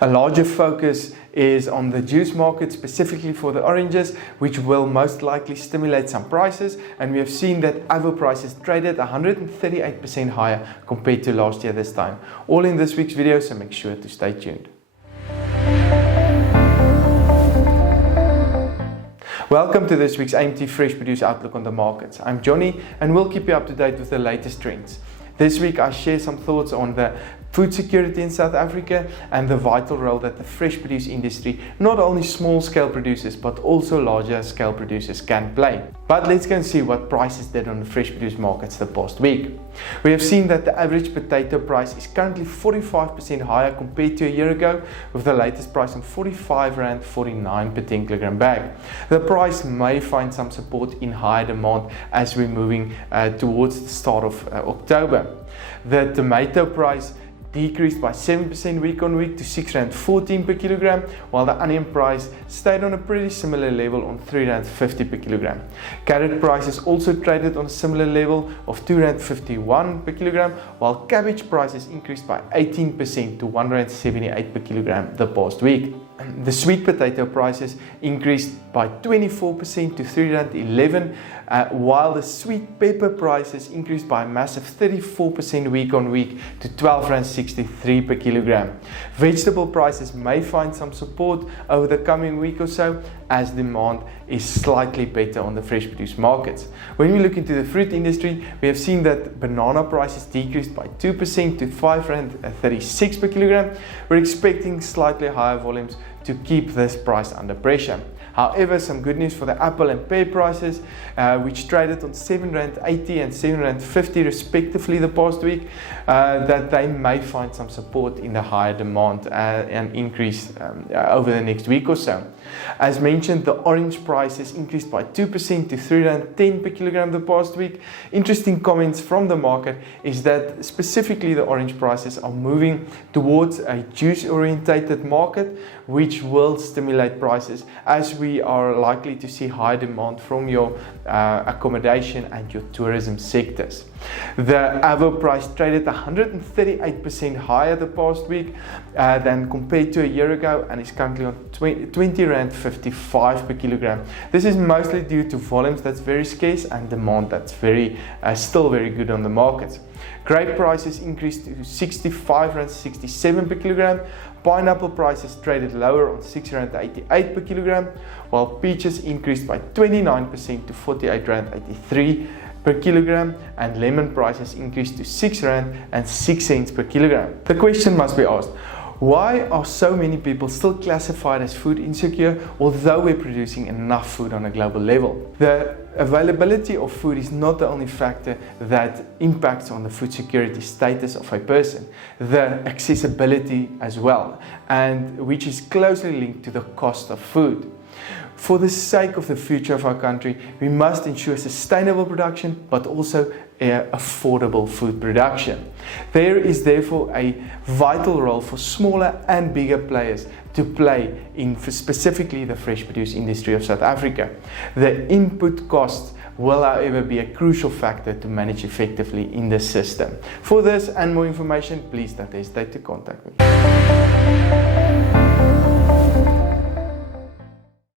A larger focus is on the juice market, specifically for the oranges, which will most likely stimulate some prices, and we have seen that AVO prices traded 138% higher compared to last year this time. All in this week's video, so make sure to stay tuned. Welcome to this week's AMT Fresh Produce Outlook on the markets. I'm Johnny and we'll keep you up to date with the latest trends. This week I share some thoughts on the food security in South Africa and the vital role that the fresh produce industry, not only small scale producers but also larger scale producers, can play. But let's go and see what prices did on the fresh produce markets the past week. We have seen that the average potato price is currently 45% higher compared to a year ago, with the latest price on R45.49 per 10 kilogram bag. The price may find some support in higher demand as we're moving towards the start of October. The tomato price decreased by 7% week on week to R6.14 per kilogram, while the onion price stayed on a pretty similar level on R3.50 per kilogram. Carrot prices also traded on a similar level of R2.51 per kilogram, while cabbage prices increased by 18% to R1.78 per kilogram the past week. The sweet potato prices increased by 24% to R3.11, while the sweet pepper prices increased by a massive 34% week on week to R12.63 per kilogram. Vegetable prices may find some support over the coming week or so as demand is slightly better on the fresh produce markets. When we look into the fruit industry, we have seen that banana prices decreased by 2% to R5.36 per kilogram. We're expecting slightly higher volumes to keep this price under pressure. However, some good news for the apple and pear prices, which traded on R7.80 and R7.50 respectively the past week, that they may find some support in the higher demand and increase over the next week or so. As mentioned, the orange prices increased by 2% to R3.10 per kilogram the past week. Interesting comments from the market is that specifically the orange prices are moving towards a juice-orientated market, which will stimulate prices as we are likely to see high demand from your accommodation and your tourism sectors. The AVO price traded 138% higher the past week than compared to a year ago and is currently on R20.55 per kilogram. This is mostly due to volumes that's very scarce and demand that's still very good on the markets. Grape prices increased to R65.67 per kilogram. Pineapple prices traded lower on R6.88 per kilogram, while peaches increased by 29% to R48.83 per kilogram, and lemon prices increased to R6.06 per kilogram. The question must be asked, why are so many people still classified as food insecure, although we're producing enough food on a global level? The availability of food is not the only factor that impacts on the food security status of a person. The accessibility as well, and which is closely linked to the cost of food. For the sake of the future of our country, we must ensure sustainable production, but also affordable food production. There is therefore a vital role for smaller and bigger players to play in specifically the fresh produce industry of South Africa. The input costs will however be a crucial factor to manage effectively in this system. For this and more information, please don't hesitate to contact me.